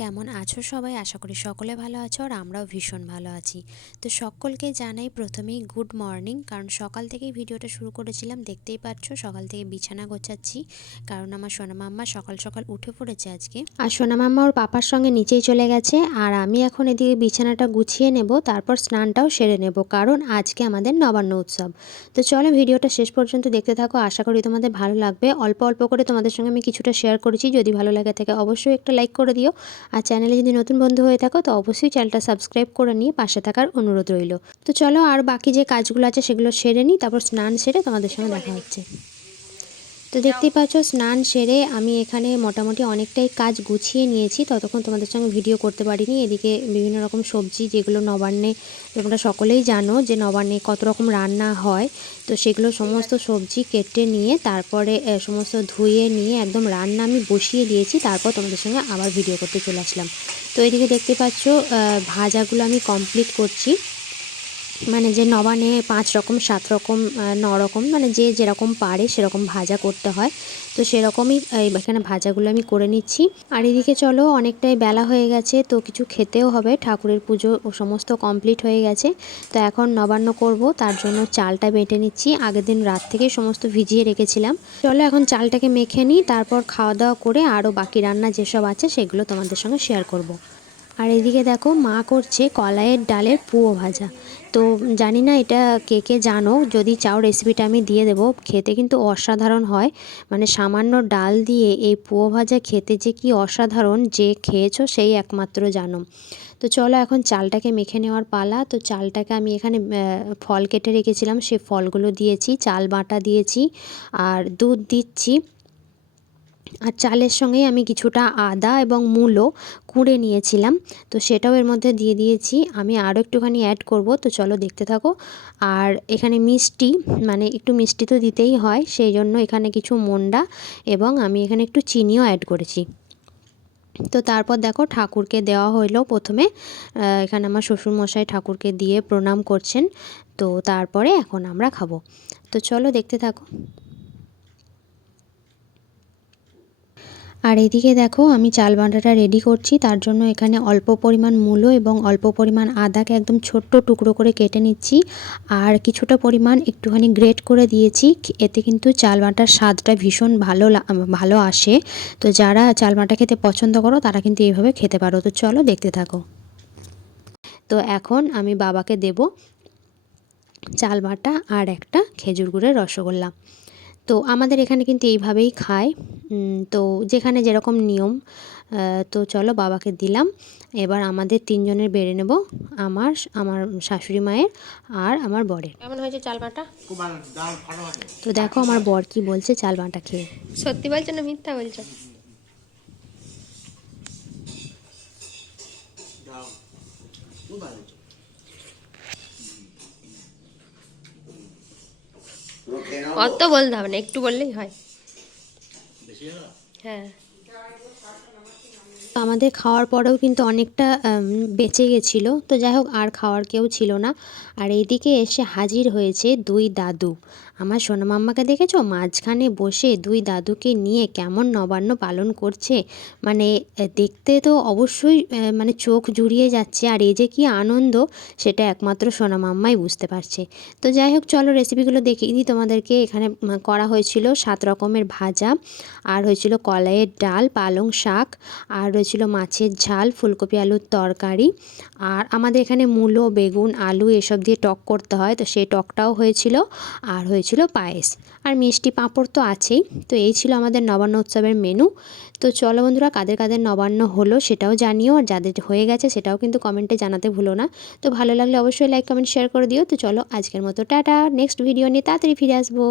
কেমন আছো সবাই? আশা করি সকলে ভালো আছো আর আমরাও ভীষণ ভালো আছি। তো সকলকে জানাই প্রথমেই গুড মর্নিং, কারণ সকাল থেকেই ভিডিওটা শুরু করেছিলাম। দেখতেই পাচ্ছ সকাল থেকে বিছানা গোছাচ্ছি, কারণ আমার সোনা মাম্মা সকাল সকাল উঠে পড়েছে আজকে। আর সোনা মাম্মা ওর পাপার সঙ্গে নিচেই চলে গেছে, আর আমি এখন এদিকে বিছানাটা গুছিয়ে নেব, তারপর স্নানটাও সেরে নেব, কারণ আজকে আমাদের নবান্ন উৎসব। তো চলো ভিডিওটা শেষ পর্যন্ত দেখতে থাকো, আশা করি তোমাদের ভালো লাগবে। অল্প অল্প করে তোমাদের সঙ্গে আমি কিছুটা শেয়ার করেছি, যদি ভালো লাগে থাকে অবশ্যই একটা লাইক করে দিও। আর চ্যানেলে যদি নতুন বন্ধু হয়ে থাকো তো অবশ্যই চ্যানেলটা সাবস্ক্রাইব করে নিয়ে পাশে থাকার অনুরোধ রইল। তো চলো আর বাকি যে কাজগুলো আছে সেগুলো সেরে নিই, তারপর স্নান সেরে তোমাদের সঙ্গে দেখা হচ্ছে। তো দেখতেই পাচ্ছ স্নান সেরে আমি এখানে মোটামুটি অনেকটাই কাজ গুছিয়ে নিয়েছি, ততক্ষণ তোমাদের সঙ্গে ভিডিও করতে পারিনি। এদিকে বিভিন্ন রকম সবজি, যেগুলো নবান্নে তোমরা সকলেই জানো যে নবান্নে কত রকম রান্না হয়, তো সেগুলো সমস্ত সবজি কেটে নিয়ে তারপরে সমস্ত ধুয়ে নিয়ে একদম রান্না আমি বসিয়ে দিয়েছি, তারপর তোমাদের সঙ্গে আবার ভিডিও করতে চলে আসলাম। তো এদিকে দেখতে পাচ্ছ ভাজাগুলো আমি কমপ্লিট করছি। মানে যে নবান্নে 5 রকম 7 রকম 9 রকম, মানে যে যেরকম পারে সেরকম ভাজা করতে হয়, তো সেরকমই এখানে ভাজাগুলো আমি করে নিচ্ছি। আর এদিকে চলো অনেকটাই বেলা হয়ে গেছে, তো কিছু খেতেও হবে, ঠাকুরের পুজো ও সমস্ত কমপ্লিট হয়ে গেছে। তো এখন নবান্ন করব, তার জন্য চালটা বেটে নিচ্ছি। আগের দিন রাত থেকে সমস্ত ভিজিয়ে রেখেছিলাম। চলো এখন চালটাকে মেখে নিই, তারপর খাওয়া দাওয়া করে আরও বাকি রান্না যেসব আছে সেগুলো তোমাদের সঙ্গে শেয়ার করব। আর এদিকে দেখো মা করছে কলাইয়ের ডালের পুয়ো ভাজা। তো জানি না এটা কে কে জানো, যদি চাও রেসিপিটা আমি দিয়ে দেবো। খেতে কিন্তু অসাধারণ হয়, মানে সামান্য ডাল দিয়ে এই পুয়ো ভাজা খেতে যে কি অসাধারণ, যে খেয়েছো সেই একমাত্র জানো। তো চলো এখন চালটাকে মেখে নেওয়ার পালা। তো চালটাকে আমি এখানে ফল কেটে রেখেছিলাম, সে ফলগুলো দিয়েছি, চাল বাটা দিয়েছি আর দুধ দিচ্ছি। আর চালের সঙ্গেই আমি কিছুটা আদা এবং মূলো কুড়ে নিয়েছিলাম, তো সেটাও এর মধ্যে দিয়ে দিয়েছি। আমি আরও একটুখানি অ্যাড করব, তো চলো দেখতে থাকো। আর এখানে মিষ্টি, মানে একটু মিষ্টি তো দিতেই হয়, সেই জন্য এখানে কিছু মন্ডা এবং আমি এখানে একটু চিনিও অ্যাড করেছি। তো তারপর দেখো ঠাকুরকে দেওয়া হলো প্রথমে। এখানে আমার শ্বশুরমশাই ঠাকুরকে দিয়ে প্রণাম করছেন, তো তারপরে এখন আমরা খাবো। তো চলো দেখতে থাকো। আর এদিকে দেখো আমি চাল বাটাটা রেডি করছি, তার জন্য এখানে অল্প পরিমাণ মূলো এবং অল্প পরিমাণ আদাকে একদম ছোট্ট টুকরো করে কেটে নিচ্ছি, আর কিছুটা পরিমাণ একটুখানি গ্রেট করে দিয়েছি। এতে কিন্তু চাল বাটার স্বাদটা ভীষণ ভালো আসে। তো যারা চাল বাটা খেতে পছন্দ করো তারা কিন্তু এইভাবে খেতে পারো। তো চলো দেখতে থাকো। তো এখন আমি বাবাকে দেব চাল বাটা আর একটা খেজুর গুড়ের রসগোল্লা। তো আমাদের এখানে কিন্তু এইভাবেই খায়, তো যেখানে যেরকম নিয়ম। তো চলো বাবাকে দিলাম, এবার আমাদের 3 জনের বেড়ে নেব, আমার আমার শাশুড়ি মায়ের আর আমার বরের। কেমন হয়েছে চাল বাটা? তো দেখো আমার বর কি বলছে চাল বাটা খেয়ে। সত্যি বলছো না মিথ্যা বলছো? অত বলতে হবে না, একটু বললেই হয়। হ্যাঁ। আমাদের খাওয়ার পরেও কিন্তু অনেকটা বেঁচে গেছিলো, তো যাই হোক আর খাওয়ার কেউ ছিল না। আর এইদিকে এসে হাজির হয়েছে 2 দাদু। আমার সোনা মাম্মাকে দেখেছো, মাঝখানে বসে 2 দাদুকে নিয়ে কেমন নবান্ন পালন করছে, মানে দেখতে তো অবশ্যই মানে চোখ জুড়িয়ে যাচ্ছে। আর এই যে কি আনন্দ, সেটা একমাত্র সোনা মাম্মাই বুঝতে পারছে। তো যাই হোক চলো রেসিপিগুলো দেখিয়ে দিই তোমাদেরকে। এখানে করা হয়েছিল 7 রকমের ভাজা, আর হয়েছিল কলাইয়ের ডাল, পালং শাক, আর হয়েছিল মাছের ঝাল, ফুলকপি আলুর তরকারি, আর আমাদের এখানে মূলো, বেগুন, আলু এসব দিয়ে টক করতে হয়, তো সেই টকটাও হয়েছিল, আর হয়েছিল পায়েস, আর মিষ্টি পাঁপড় তো আছেই। তো এই ছিল আমাদের নবান্ন উৎসবের মেনু। তো চলো বন্ধুরা, কাদের কাদের নবান্ন হলো সেটাও জানিও, আর যাদের হয়ে গেছে সেটাও কিন্তু কমেন্টে জানাতে ভুলো না। তো ভালো লাগলে অবশ্যই লাইক কমেন্ট শেয়ার করে দিও। তো চলো আজকের মতো টাটা, নেক্সট ভিডিও নিয়ে তাড়াতাড়ি ফিরে আসবো।